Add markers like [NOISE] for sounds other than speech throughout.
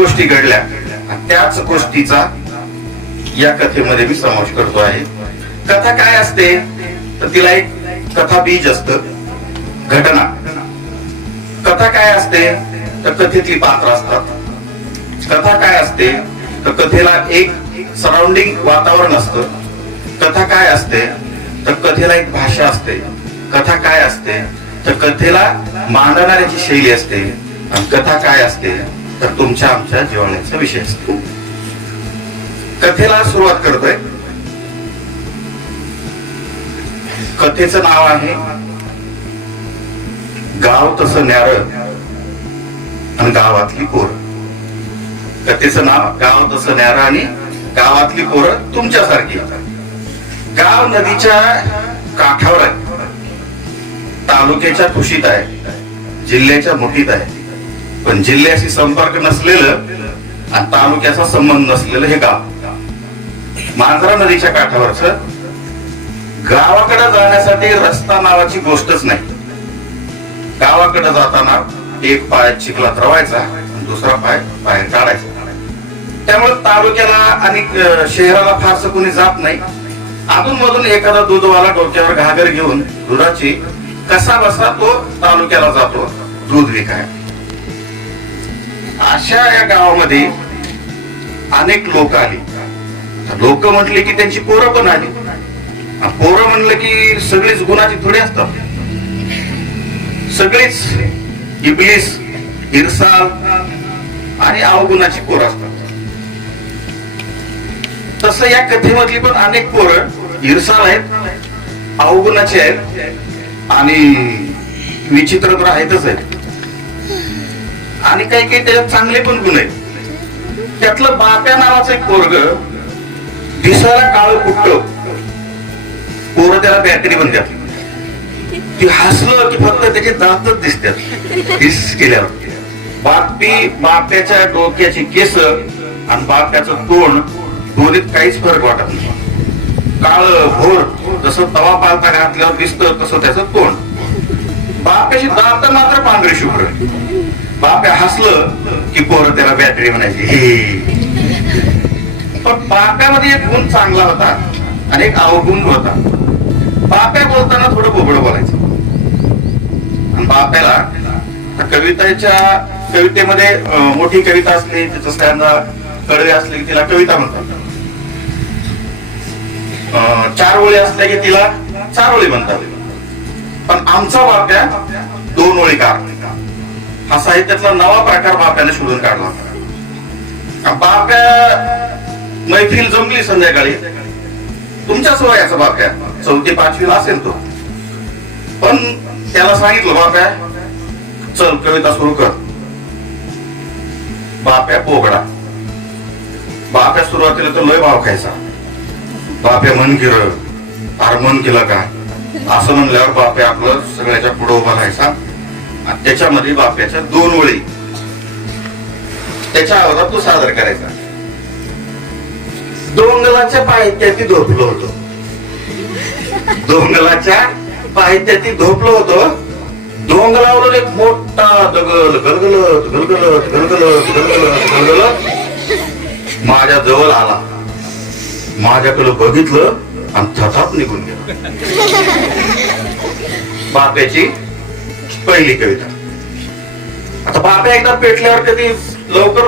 गोष्टी घडल्या. त्याच गोष्टीचा या कथेमध्ये मी समावेश करतो आहे. कथा काय असते? तर तिला एक कथा बीज असत. घटना. कथा काय असते? तर कथेतली पात्र असतात. कथा काय असते? तर कथेला एक सराउंडिंग वातावरण असतं. कथा काय असते? तर कथेला एक भाषा असते. कथा काय असते? तर कथेला मांडणाऱ्याची शैली असते. आणि कथा काय असते? तर तुमच्या आमच्या जीवनाचा विषय असतो. कथेला सुरुवात करतोय. कथेचं नाव आहे गाव तसं न्यार आणि गावातली पोरं. कथेचं नाव गाव तसं न्यार आणि गावातली पोरं तुमच्यासारखी. गाव नदीच्या काठावर आहे. तालुक्याच्या कुशीत आहे. जिल्ह्याच्या मुठीत आहे. पण जिल्ह्याशी संपर्क नसलेलं आणि तालुक्याचा संबंध नसलेलं हे गाव. मांजरा नदीच्या काठावरच गावाकडे जाण्यासाठी रस्ता नावाची गोष्टच नाही. गावाकडे जाताना एक पाय चिखलात रवायचा दुसरा पाय बाहेर काढायचा. त्यामुळे तालुक्याला आणि शहराला फारसं कोणी जात नाही. अधून मधून एखादा दूधवाला डोक्यावर घागर घेऊन दुधाची कसा बसा तो तालुक्याला जातो दूध विकाय अशा या गावामध्ये अनेक लोक आली. लोक म्हटले की त्यांची पोरं पण आली. पोरं म्हणलं की सगळीच गुणाची थोडी असतात. सगळीच इबलीस इरसाल आणि अवगुणाची पोरं असतात. तसं या कथेमधली पण अनेक पोरं इरसाल आहेत अवगुणाची आहेत आणि विचित्र तर आहेतच आहेत. आणि काही काही त्याच्यात चांगले पण गुण आहेत. त्यातलं बाप्या नावाचं एक पोरग दिसायला काळ कुट्ट. पोरं त्याला बॅटरी म्हणतात ती हसलं की फक्त त्याचे दातच दिसतात. दिस केल्यावर. बापी बाप्याच्या डोक्याची केस आणि बाप्याचं तोंड दोन्हीत काहीच फरक वाटत नाही. काळ भोर जसं तवा पालता घातल्यावर दिसतं तसं त्याचं तोंड. बाप्याची दात मात्र पांढरे शुभ्र बाप्या हसलं की पोरं त्याला बॅटरी म्हणायची हे. पण बाप्यामध्ये एक गुण चांगला होता आणि एक अवगुण होता. बाप्या बोलताना थोडं बोबड बोलायचं. आणि बाप्याला कविताच्या कवितेच्या कवितेमध्ये मोठी कविता असली त्याचं स्टँडा कडवे असले की तिला कविता म्हणतात. अं, चार ओळी असल्या की तिला चार ओळी म्हणतात. पण आमचा बाप्या दोन ओळी का हा साहित्यातला नवा प्रकार बाप्याने शोधून काढला बाप्या मैफिल जमली संध्याकाळी. तुमच्याच वयाचा बाप्या. चौथी पाचवीला असेल तो. पण त्याला सांगितलं बाप्या चल कविता सुरू कर. बाप्या पोगडा. बाप्या सुरुवातीला तर लय भाव खायचा. बाप्या मन केलं फार मन केलं का? असं म्हणल्यावर बाप्या आपलं सगळ्याच्या पुढं उभा राहायचा. त्याच्यामध्ये बाप्याच्या दोन ओळी. त्याच्या आवाजात तो सादर करायचा. दोंगलाच्या पायथ्याती झोपलो होतो. दोंगलाच्या पायथ्याती झोपलो होतो. दोंगलावर एक मोठा दगल गलगलत गलगलत गलगलत गलगलत गलगलत माझ्या जवळ आला. माझ्याकडे बघितलं आणि थटाप निघून गेला. बाप्याची पहिली कविता. आता बाप्या एकदा पेटल्यावर कधी लवकर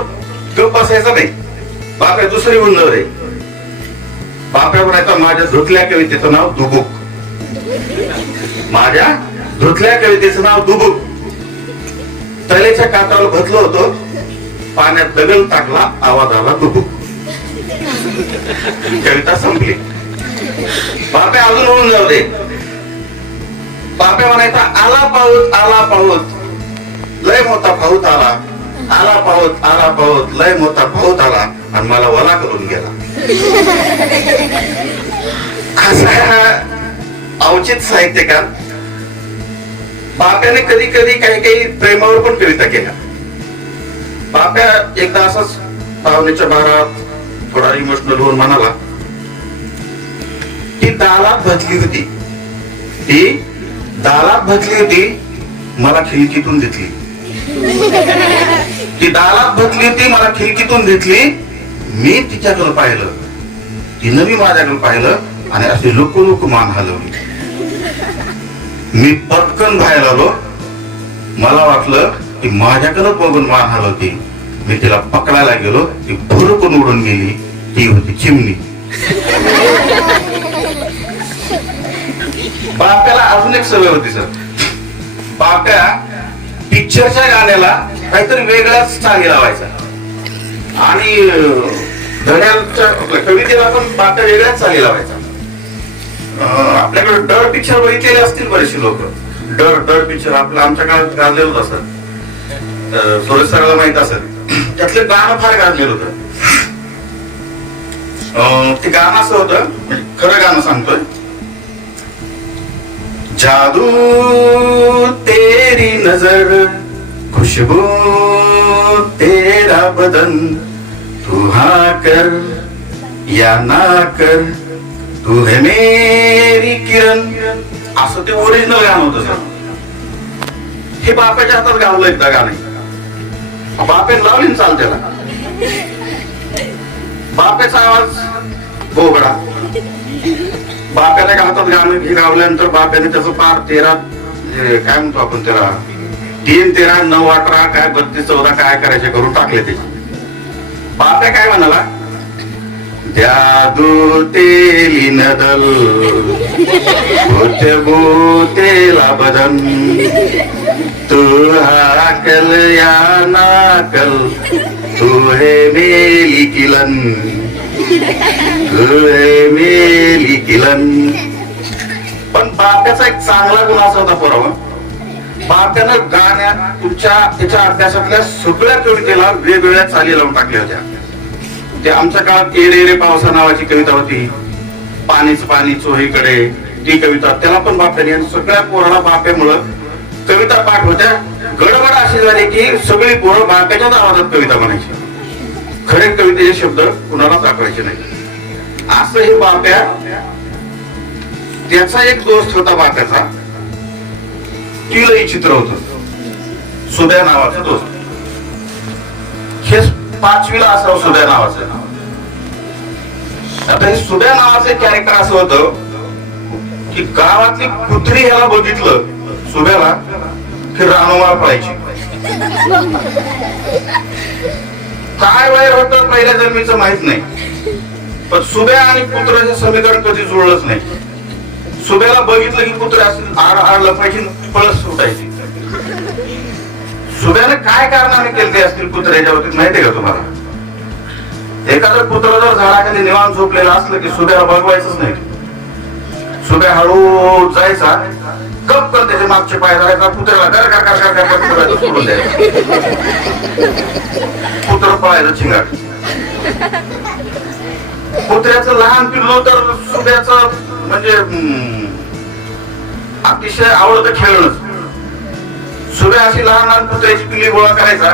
गप बसायचा नाही. बाप्या दुसरी उंदर आहे. बाप्या म्हणायचा माझ्या धुतल्या कवितेचं नाव दुबुक. माझ्या धुतल्या कवितेचं नाव दुबुक. तलेच्या कातावर भतलो होतो. पाण्यात दगल टाकला आवाज आला दुबुक. कविता संपली. बाप्या अजून होऊन जाऊ दे बाप्या म्हणायचा आला पाऊस आला पाऊस. लय मोठा पाऊस आला. आला पाऊस आला पाऊस. लय मोठा पाऊस आला. आणि मला वला करून गेला. [LAUGHS] असा हा अवचित साहित्यकार बाप्याने कधी कधी काही काही प्रेमावर पण कविता केल्या. बाप्या एकदा असंच पाहुण्याच्या भारात थोडा इमोशनल होऊन म्हणाला ती दालात भजली होती. ती? दालात भजली होती मला खिडकीतून दिसली [LAUGHS] ती दारात बसली ती मला खिडकीतून दिसली मी तिच्याकडे पाहिलं. तिनं मी माझ्याकडे पाहिलं आणि असे लुकू लुकू मान हलवली. मी पटकन बाहेर आलो. मला वाटलं की माझ्याकडे बघून मान हलवती. मी तिला पकडायला गेलो. ती भुरकून उडून गेली. ती होती चिमणी. [LAUGHS] बाप्याला अजून एक सवय होती सर. बाप्या पिक्चरच्या गाण्याला काहीतरी वेगळाच चांगली लावायचा. आणि धड्याच्या कवितेला पण बाप्या वेगळ्याच चांगली लावायचा. आपल्याकडे डर पिक्चर बघितलेले असतील बरेचसे लोक. डर डर पिक्चर आपलं आमच्या काळात गाजलेलं असत सुरेश सराला माहीत असेल. त्यातलं गाणं फार गाजलेलं होतं. अं, ते गाणं असं होतं खरं गाणं सांगतोय. जादू तेरी नजर खुशबू तेरा बदन तू हा कर या ना कर तू है मेरी किरण. असं ते ओरिजिनल गाणं होतं सर. हे बापाच्या हातात गावलं एकदा गाणे. बापे लावली चाल त्याला. बापेचा आवाज बोबडा बाप्याला एका हातात गाणं हे गावल्यानंतर बाप्याने त्याचं पार तेरा काय म्हणतो आपण त्याला? तीन तेरा नऊ अठरा काय बत्तीस चौदा काय करायचे करून टाकले ते. बाप्या काय म्हणाला? जादू तेली नदल होते तेला बदन तू हाकल या नाकल तू हे मेली किलन. मेली किलन. पण बाप्याचा एक चांगला गुण असा होता परवा बाप्यानं गाण्यात तुमच्या त्याच्या अभ्यासातल्या सगळ्या कवितेला वेगवेगळ्या चाली लावून टाकल्या होत्या. ते आमच्या काळात एरे रे पावसा नावाची कविता होती. पाणीच पाणी चोहीकडे ती कविता. त्याला पण बाप्याने. आणि सगळ्या पोराला बाप्यामुळं कविता पाठ होत्या. गडबड अशी झाली की सगळी पोरं बाप्याच्याच आवाजात कविता म्हणायची. खरे कवितेचे शब्द कुणालाच आठवायचे नाही असं हे बाप्या त्याचा एक दोस्त होता बाप्याचा. तिलही चित्र होत. सुब्या नावाचा दोस्त. हे पाचवीला असावं सुब्या नावाचं. नाव आता हे सुब्या नावाचं कॅरेक्टर असं होतं की गावातली कुत्री ह्याला बघितलं सुब्याला की रानोमाळ पळायची. काय वय होत पहिल्या जन्मीचं माहीत नाही. पण सुब्या आणि कुत्र्याचं समीकरण कधी जुळलंच नाही. सुब्याला बघितलं की पुत्र असेल आड आड लपायची पळस सुटायची. सुब्याने काय कारणाने केले असतील कुत्र्याच्या बाबतीत माहितीये का तुम्हाला? एखादं कुत्र जर झाडाखाली निवांत झोपलेलं असलं की सुब्याला बघवायचंच नाही. सुब्या हळू जायचा गप कर त्याचे मागचे पाय धरायचा कुत्र्याला कर कर कर कर कर कुत्र्याचं सोडून द्यायचं. कुत्र पळायचं चिंगाट. कुत्र्याचं लहान पिल्लू तर सुब्याचं म्हणजे अतिशय आवडतं खेळणं सुब्या अशी लहान लहान कुत्र्याची पिल्ली गोळा करायचा.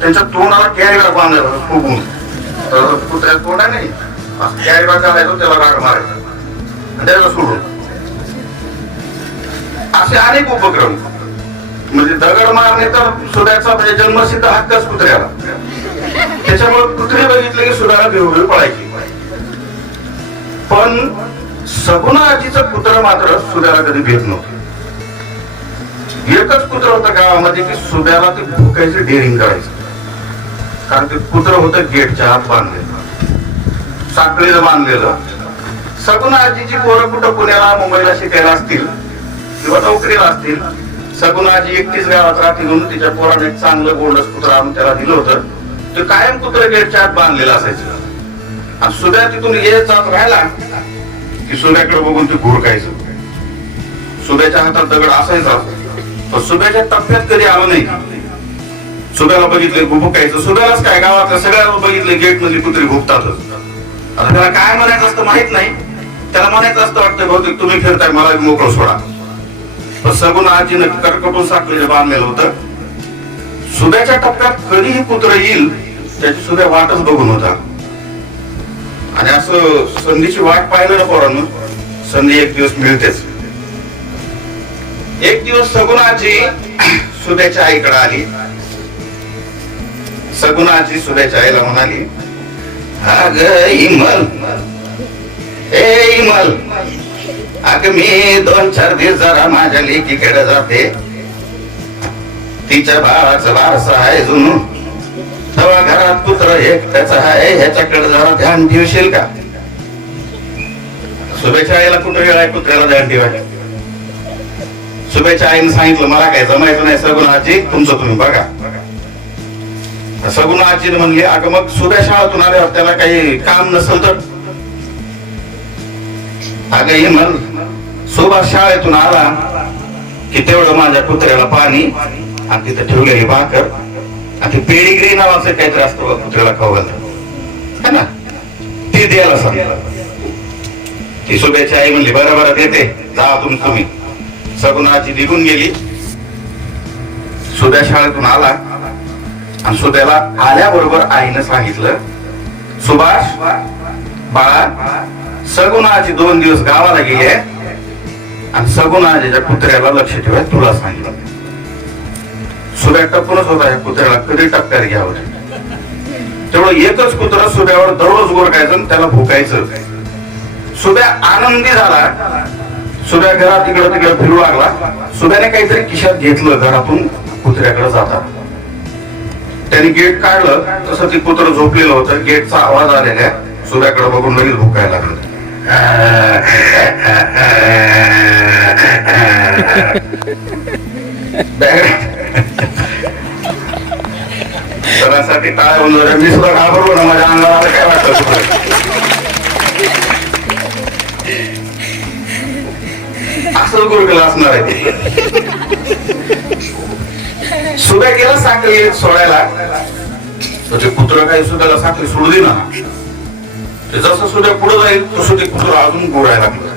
त्यांच्या तोंडाला कॅरीवर बांधायचा फुगून. तर कुत्र्या तोंडा नाही असं कॅरीवर त्याला राग मारायचा. द्यायला त्याला सोडून. असे अनेक उपक्रम. म्हणजे दगड मारणे तर सुद्याचा म्हणजे जन्मसिद्ध हक्कच कुत्र्याला. त्याच्यामुळे कुत्रे बघितले की सुद्याला भिव पळायची. पण सगुणा आजीचं कुत्र मात्र सुद्याला कधी भेट नव्हतं. एकच कुत्र होतं गावामध्ये की सुद्याला ते भुकायचं डेअरिंग करायचं. कारण ते कुत्र होतं गेटच्या आत बांधलेलं. साखळीला बांधलेलं. सगुणा आजीची पोरं कुठं पुण्याला मुंबईला शिकायला असतील किंवा नोकरीला असतील सगुणा आजी एकटीच गावात राहतील म्हणून तिच्या पोराने एक चांगलं गोंडस कुत्र आणून त्याला दिलं होतं. ते कायम कुत्र गेटच्या आत बांधलेलं असायचं. आणि सुद्या तिथून ये जात राहिला की सुद्याकडे बघून ते घुरकायचं सुब्याच्या हातात दगड असायचा पण सुब्याच्या टप्प्यात कधी आलं नाही. सुब्याला बघितले भुकायचं सुब्यालाच काय? गावातल्या सगळ्याला बघितले गेट मधली कुत्री भुकतातच आता त्याला काय म्हणायचं असतं माहीत नाही. त्याला म्हणायचं असतं वाटतं बहुतेक तुम्ही फिरताय मला मोकळं सोडा. पण सगुण आजीनं करकटून साखळीला बांधलेलं होतं. सुब्याच्या टप्प्यात कधीही कुत्र येईल त्याची सुद्धा वाटच बघून होता. आणि असं संधीची वाट पाहिलं ना पोरांनो संधी एक दिवस मिळतेच. एक दिवस सगुण आजी आईकडे आली. सगुणाची सुभेच्या आईला म्हणाली अग इमल. ए इमल. अग मी दोन चार दिवस जरा माझ्या लेकीकडे जाते. तिच्या बाळाचं वारसा आहे जुनू. तेव्हा घरात कुत्र एकट्याच आहे ह्याच्याकडे जरा ध्यान ठेवशील का? शुभेच्छा आईला कुठे वेळ आहे कुत्र्याला ध्यान ठेवायला? शुभेच्छा आईने सांगितलं मला काय जमायचं नाही सगुण आजी तुमचं तुम्ही बघा. सगुण आजी म्हणली अगं मग सुभ्या शाळेतून आल्यावर त्याला काही काम नसेल तर? अगं हे म्हण सुभाष शाळेतून आला की तेवढं माझ्या कुत्र्याला पाणी आणि तिथे ठेवलेली भाकर आता पेडिग्री नावाचं काहीतरी असतं बघ कुत्र्याला खाऊ घालतं है ना? ते द्यायला सांगितलं. ती शुभेची आई म्हणली बरं बरं देते. जा तुम्ही तुम्ही. सगुणाची निघून गेली. सुद्या शाळेतून आला. आणि सुद्याला आल्याबरोबर आईनं सांगितलं सुभाष बाळा सगुणाची दोन दिवस गावाला गेले आणि सगुणाजीच्या कुत्र्याला लक्ष ठेवाय तुला सांगितलं. सुभ्या टपूनच होता या कुत्र्याला कधी टप्प्यात घ्यावं तेवढं एकच कुत्र सुभ्यावर दररोज गोरकायचं त्याला भुकायचं. सुभ्या आनंदी झाला. सुभ्या घरात इकडं तिकडे फिरू लागला. सुभ्याने काहीतरी खिशात घेतलं घरातून कुत्र्याकडे जाताना. त्याने गेट काढलं. तसं ते कुत्र झोपलेलं होतं. गेटचा आवाज आलेला सुभ्याकडे बघून लगेच भुकायला लागलं. [LAUGHS] सणासाठी टाळ्या होऊन मी सुद्धा घाबरलो ना माझ्या अंगाला काय वाटत असं गुरुकुल असणार आहे ते सुद्या गेला साखळी सोडायला. तुझे कुत्र काही सुद्धा साखळी सोडू दे ना. ते जसं सुद्या पुढे जाईल तसं ते कुत्र अजून गोरायला लागलं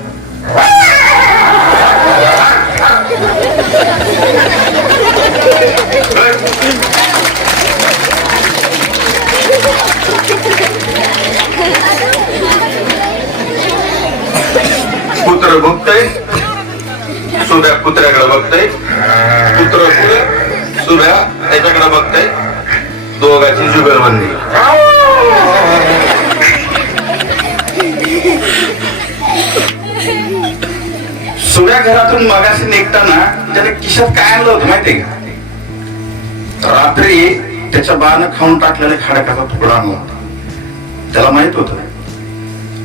[LAUGHS] कुत्र बघतय सुद्या कुत्र्याकडे बघतय कुत्र पुढे त्याच्याकडे बघतय दोघांची जुगलबंदी सुड्या घरातून मगाशी निघताना त्याने खिशात काय आणलं होतं माहितीये का? रात्री त्याच्या बाण खाऊन टाकलेल्या खडकाचा तुकडा आणला त्याला माहीत होत.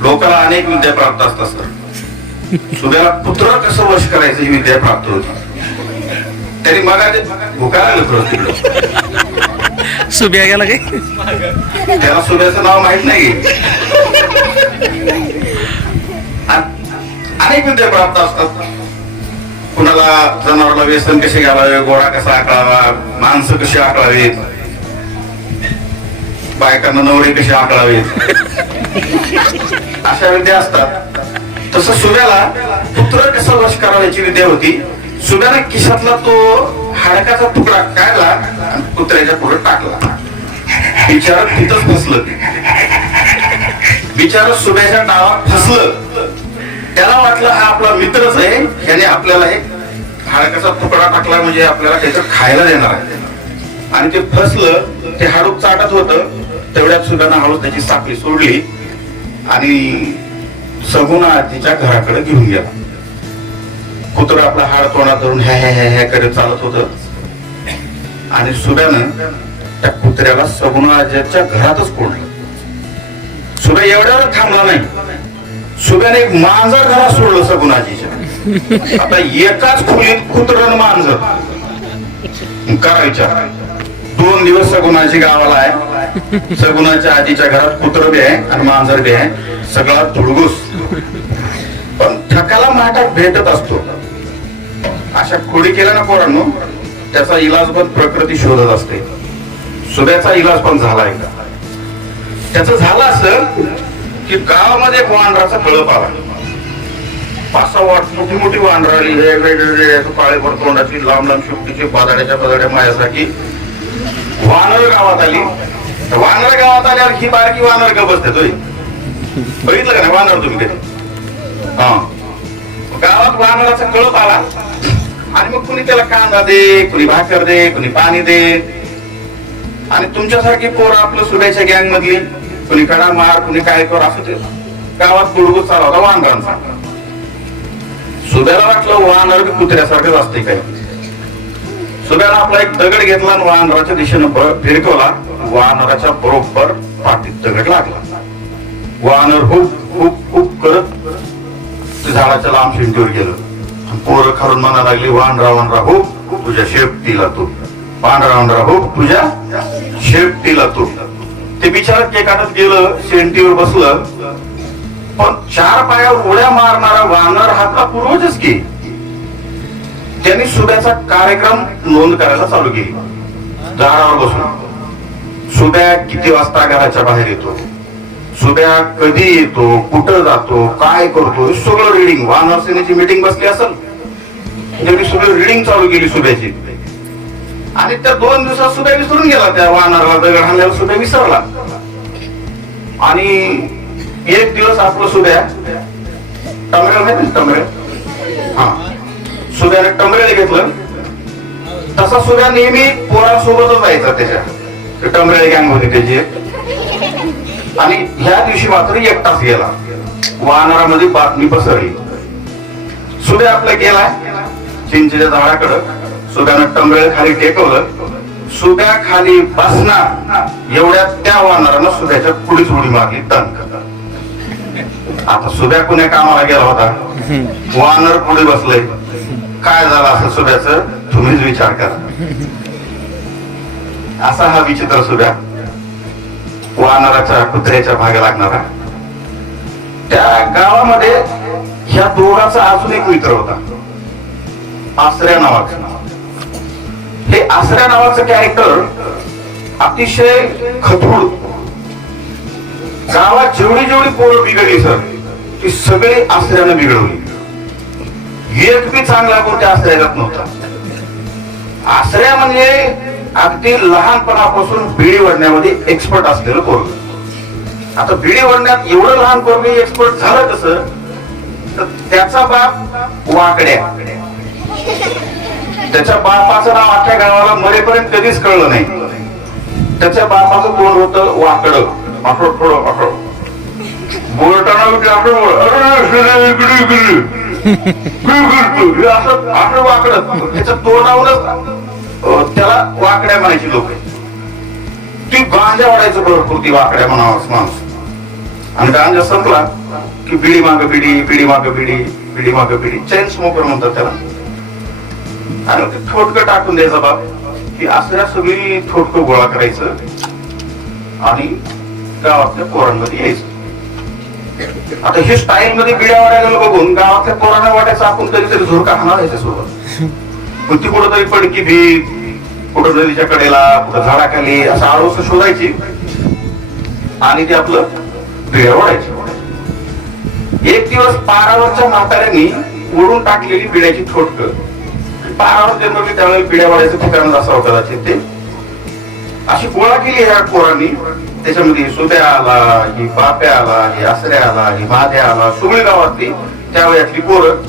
लोकांना अनेक विद्या प्राप्त असतात सर. सुड्याला पुत्र कसं वश करायचं ही विद्या प्राप्त होती त्यांनी मग भुकायला लागलं तिकडं. सुबिया गेला काय त्याला सूर्याचं नाव माहीत नाही अनेक विद्या प्राप्त असतात. कुणाला जनावराला व्यसन कसे घालावे गोळा कसा आकळावा माणसं कशी आकळावीत? बायकांना नवरे कसे आकळावे अशा विद्या असतात. तसं सूर्याला पुत्र कसं वश करावं विद्या होती. सूर्याने खिशातला तो हाडकाचा तुकडा काढला आणि कुत्र्याच्या पुढे टाकला. बिचार तिथंच फसलं बिचार सुब्याच्या डावात फसलं. त्याला वाटलं हा आपला मित्रच आहे. याने आपल्याला एक हाडकाचा तुकडा टाकला म्हणजे आपल्याला त्याच खायला देणार आहे. आणि ते फसलं ते हाडूक चाटत होतं. तेवढ्यात सुद्धा हळूच त्याची साखळी सोडली आणि सगुणा आजीच्या घराकडे घेऊन गेला. कुत्र आपला हाड तोंडात धरून हॅ ह्या ह्या हॅ करत चालत होत. आणि सुब्यानं त्या कुत्र्याला सगुणा आजीच्या घरातच कोंडलं. सुब्या एवढ्यावर थांबला नाही. सुब्याने एक मांजर घरात सोडलं सगुणाजीच्या आता एकाच खोलीत कुत्र मांजर. करा विचार? दोन दिवस सगुणाची गावाला आहे. सगुणाच्या आजीच्या घरात कुत्र बी आहे आणि मांजर बी आहे. सगळा धुडगुस पण थकाला नाटक भेटत असतो. अशा खोडी केल्या ना पोरांनो त्याचा इलाज पण प्रकृती शोधत असते. सुब्याचा इलाज पण झाला एकदा त्याच झालं असं की गावामध्ये एक वानराचा कळप आला. पाच सहा वाट मोठी मोठी वानर आली वेगवेगळे काळे तोंडाची लांब लांब शुक्तीची बाजाड्याच्या बाजाड्या मायासारखी वानर गावात आली. वानर गावात आल्यावर ही बारकी वानर ग बसते तुम्ही बघितलं का नाही वानर तुम्ही हा. गावात वानराचा कळप आला. आणि मग कुणी त्याला कांदा दे कुणी भाकर दे कुणी पाणी दे. आणि तुमच्यासारखी पोरं आपलं सुब्याच्या गँग मधली कुणी कडा मार कुणी काय कर असं ते. गावात गुडगुड चालवता वानरांचा. सुभ्याला वाटलं वानर कुत्र्यासारखंच असते काही. सुब्याला आपला एक दगड घेतला आणि वानराच्या दिशेनं फिरकवला. वानराच्या बरोबर पाठीत दगड लागला. वानर हुप हुप हुप करत झाडाच्या लांब शिंटीवर गेलं. पोरं खालून म्हणा लागली वानरा वानरा हुप तुझ्या शेपटीला तू वानरा वानरा हुप तुझ्या शेपटीला तू ते बिचारा केकाटत गेलं शेंटीवर बसलं. पण चार पायावर उड्या मारणारा वानर हा पूर्वजच की. त्यांनी सुब्याचा कार्यक्रम नोंद करायला चालू केली. झाडावर बसून. सुब्या किती वाजता घराच्या बाहेर येतो? सुब्या कधी येतो? कुठं जातो? काय करतो? हे सगळं रिडिंग वानर सेनेची मीटिंग बसली असेल. त्यांनी सगळं रिडिंग चालू केली सुब्याची आणि त्या दोन दिवसात सुद्धा विसरून गेला त्या वानरला दगड हाणल्यावर सुद्धा विसरला. आणि एक दिवस आपलं सुद्धा टमरेल माहिती टमरेल हा. सुब्याने टमरेल घेतलं. तसा सुब्या नेहमी पोरासोबतच जायचा त्याच्या. टमरेल गँग होती त्याची एक. आणि ह्या दिवशी मात्र एकटाच गेला. वानरामध्ये बातमी पसरली. सुब्या आपला गेला. चिंचेच्या झाडाकडं. सुब्यानं टंगळ खाली टेकवलं. सुब्या खाली बसणार. एवढ्यात त्या वानरानं सुब्याच्या पुढीच उडी मारली टंक आता सुब्या कुण्या कामाला गेला होता? वानर पुढे बसलंय. काय झालं असं सुब्याच तुम्हीच विचार करा. असा हा विचित्र सुब्या वानराच्या कुत्र्याच्या भागे लागणारा. त्या गावामध्ये ह्या दोघांचा अजून एक मित्र होता. आसऱ्या नावाचं. हे आसऱ्या नावाचं कॅरेक्टर अतिशय खतूळ गावात जेवढी जेवढी पोरं बिघडली सर ती सगळी आसऱ्यानं बिघडवली. एक बी चांगला गुण त्या नव्हता. आसऱ्या म्हणजे अगदी लहानपणापासून बिडी वडण्यामध्ये एक्सपर्ट असलेलं पोरग. आता बिडी वडण्यात एवढं लहान पोरग एक्सपर्ट झालं कसं? तर त्याचा बाप वाकड्या. त्याच्या बापाचं नाव अख्ख्या गावाला मरेपर्यंत कधीच कळलं नाही. त्याच्या बापाचं तोंड होतं वाकड. वाकड थोडं वाकड. बोलताना विचार असं आपलं त्याच्या तोंडावरच त्याला वाकड्या म्हणायची लोक ती गांजा वाढायचं भरपूर ती वाकड्या म्हणावाच माणूस. आणि गांजा संपला की बिडी माग बिडी बिडी माग बिडी बिडी माग बिडी. चैन स्मोकर म्हणतात त्याला. आणि ते थोडकं टाकून द्यायचा बाप. की असल्या सगळी थोडकं गोळा करायचं आणि गावातल्या पोरांमध्ये यायचं. आता हे स्टाईल मध्ये बिड्या वाढायला बघून गावातल्या पोरांना वाटायचं आपण कधीतरी झुरका हाणार याच्यासोबत. पण पडकी भी कुठं नदीच्या कडेला कुठं झाडाखाली असं आरोस शोधायची. आणि ते आपलं बिड्या वाढायची. एक दिवस पारावरच्या म्हाताऱ्यांनी ओढून टाकलेली बिड्याची थोडक. पारावर जनरली त्यावेळेला बिड्या वाढायचं ठिकाण असं कदाचित ते. अशी गोळा केली ह्या पोरांनी. त्याच्यामध्ये सुब्या आला ही बाप्या आला ही आसऱ्या आला ही माध्या आला सुगळी गावातली त्या वयातली पोरं.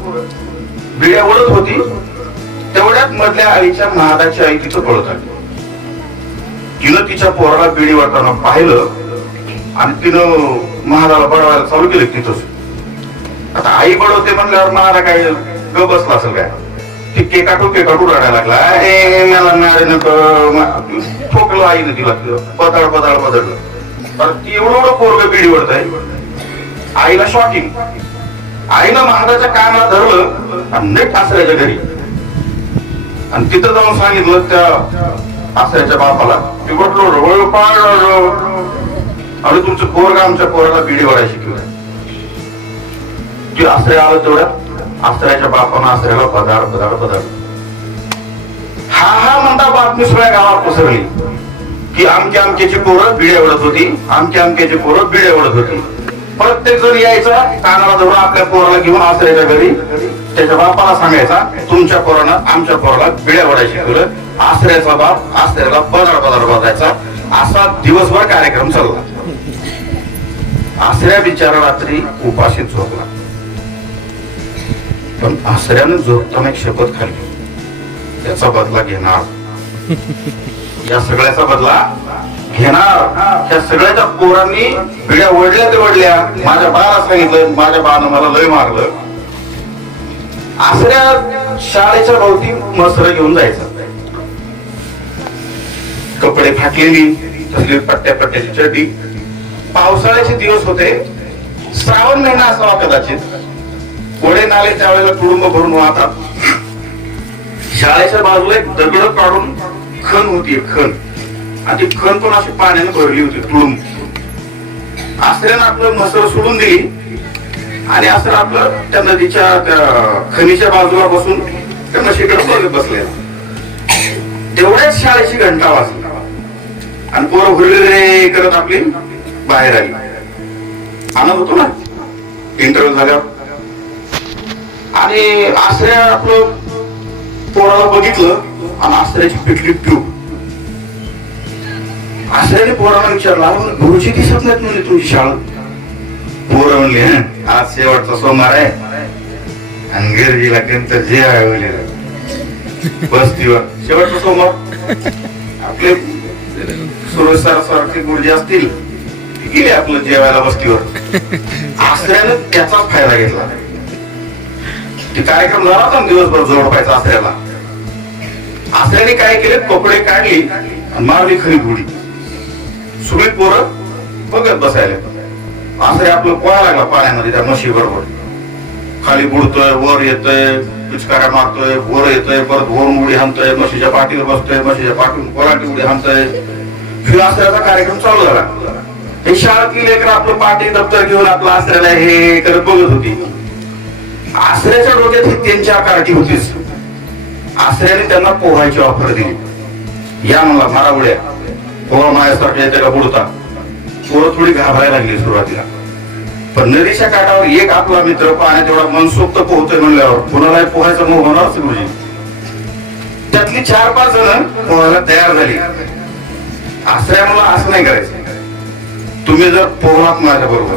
बिड्या ओढत होती. तेवढ्यात मधल्या आईच्या महादाची आई तिथं पळत आली. तिनं तिच्या पोराला बिडी वाटताना पाहिलं आणि तिनं महादाला बडवायला चालू केलं तिथंच. आता आई बडवते म्हणल्यावर महादा काय ग बसला असेल काय ती केकाटू केकाटू रडायला लागला. ए मला मिळाले नको. ठोकलं आईनं तिला. पदळ पदाळ पदळलं ती एवढं एवढं पोरग बिडी आहे आईला शॉकिंग आईनं महाराच्या कानाला धरलं आणि नेट आसऱ्याच्या घरी. आणि तिथं जाऊन सांगितलं त्या आसऱ्याच्या बापाला की रोळ पाळ आणि तुमचं पोरग आमच्या पोराला बिडी वाढायला शिकलं. जे आसऱ्या आलं तेवढ्या आसऱ्याच्या बापानं आसऱ्याला पदार पदार पदार हा हा म्हणता बातमी सगळ्या गावात पसरली. की आमच्या आमच्याची पोरं भिडे ओढत होती. आमच्या आमच्याची पोरं भिडे ओढत होती. प्रत्येक जण यायचा कानाला धरून आपल्या पोराला घेऊन आश्रयाच्या घरी. त्याच्या बापाला सांगायचा तुमच्या पोरानं आमच्या पोराला बिड्या ओढायला शिकवलं आसऱ्याचा बाप आसऱ्याला बदार बदार बघायचा असा दिवसभर कार्यक्रम चालला. आसऱ्या बिचारा रात्री उपाशीत झोपला. पण आसऱ्यानं झोपताना एक शपथ खाल्ली. त्याचा बदला घेणार. या सगळ्याचा बदला घेणार. त्या सगळ्याच्या पोरांनी बिड्या ओढल्या ते ओढल्या माझ्या बाळाला सांगितलं माझ्या बाळानं मला लय मारलं. आसऱ्या शाळेच्या भोवती मसर घेऊन जायचं. कपडे फाटलेली तसली पट्ट्या पट्ट्याची चड्डी. पावसाळ्याचे दिवस होते. श्रावण महिना असावा कदाचित. कोडे नाले त्यावेळेला कुटुंब भरून वाहतात. शाळेच्या बाजूला एक दगड काढून खण होती खण. आणि ती खण पण अशी पाण्याने भरली होती तुळून आसऱ्यानं आपलं मसर सोडून दिली. आणि असं आपलं त्या नदीच्या त्या खनीच्या बाजूला बसून त्या म्हशीकडे बघत तेवढ्याच शाळेची घंटा वाजली. आणि पोरं हुरले करत आपली बाहेर आली. आनंद होतो ना? इंटरव्ह्यू झाल्यावर. आणि आसऱ्या आपलं पोराला बघितलं. आणि आश्रयाची पिटली ट्यूब आश्रयाने पोराला विचारला गुरुजी दिसत नाहीत म्हणजे तुमची शाळा. पोर म्हणले आज शेवटचा सोमवार आहे. आणि गिरजीला नंतर जे आहे वगैरे. बसतीवर. शेवटचा सोमवार. आपले सुरसार सारखे गुरुजी असतील गेले आपलं जेवायला बसतीवर. आश्रयानं त्याचा फायदा घेतला. ते कार्यक्रम झाला होता दिवसभर जोडपायचा आश्रयाला आसऱ्याने काय केले? कपडे काढले मारली खरी गुढी. सगळी पोरं बघत बसायला. आश्रय आपलं पोळा लागला पाण्यामध्ये त्या म्हशी बरोबर. खाली बुडतोय वर येतोय पिचकाऱ्या मारतोय वर येतोय परत वरून उडी हाणतोय म्हशीच्या पाठीवर बसतोय म्हशीच्या पाठीवर कोराटी उडी हाणतोय. हे आसऱ्याचा कार्यक्रम चालू झाला. हे शाळेतली लेकर आपलं पाठी दप्तर घेऊन आपलं आसऱ्याला हे करत बघत होती. आसऱ्याच्या डोक्यात ही त्यांच्या आकाराची होतीच. आश्रयाने त्यांना पोहायची ऑफर दिली. या मला मारा उड्या पोहा माझ्यासारख्या येते त्याला बुडता? पोरं थोडी घाबरायला लागली सुरुवातीला. पण नदीच्या काठावर एक आपला मित्र पाण्यात एवढा मनसोक्त पोहतोय म्हणल्यावर कुणाला पोहायचा मोह होणारच म्हणजे त्यातली चार पाच जण पोहायला तयार झाली. आश्रया मला असं नाही करायचं. तुम्ही जर पोहलात माझ्या बरोबर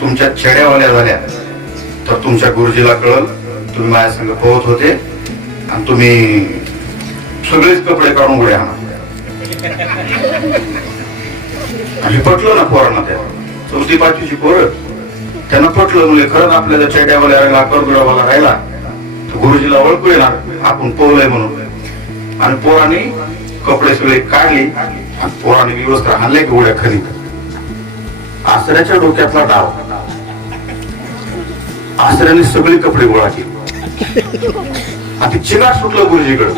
तुमच्या छेड्यावाल्या झाल्या तर तुमच्या गुरुजीला कळल तुम्ही माझ्या संग पोहत होते. आणि तुम्ही सगळेच कपडे काढून उड्या आणि पटलं ना पोरांना त्या चौथी पाचवीची पोरं. त्यांना पटलं म्हणजे खरंच आपल्याला चेड्यावाल्या राहिला करगुडावाला राहिला तर गुरुजीला ओळखू येणार. आपण पोहलंय म्हणून. आणि पोरांनी कपडे सगळे काढले आणि पोरांनी व्यवस्था आणले की उड्या खाली. आसऱ्याच्या डोक्यातला डाव. आसऱ्याने सगळे कपडे गोळा केले. आता ते सुटलं गुरुजीकडे.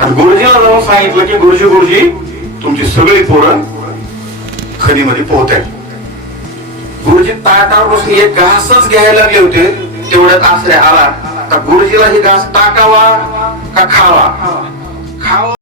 आणि गुरुजीला जाऊन सांगितलं की गुरुजी गुरुजी तुमची सगळी पोरं खरीमध्ये पोहत आहेत गुरुजी ताटावर बसून एक घासच घ्यायला लागले होते तेवढ्यात आश्रय आला. तर गुरुजीला ही घास टाकावा का खावा? खावा.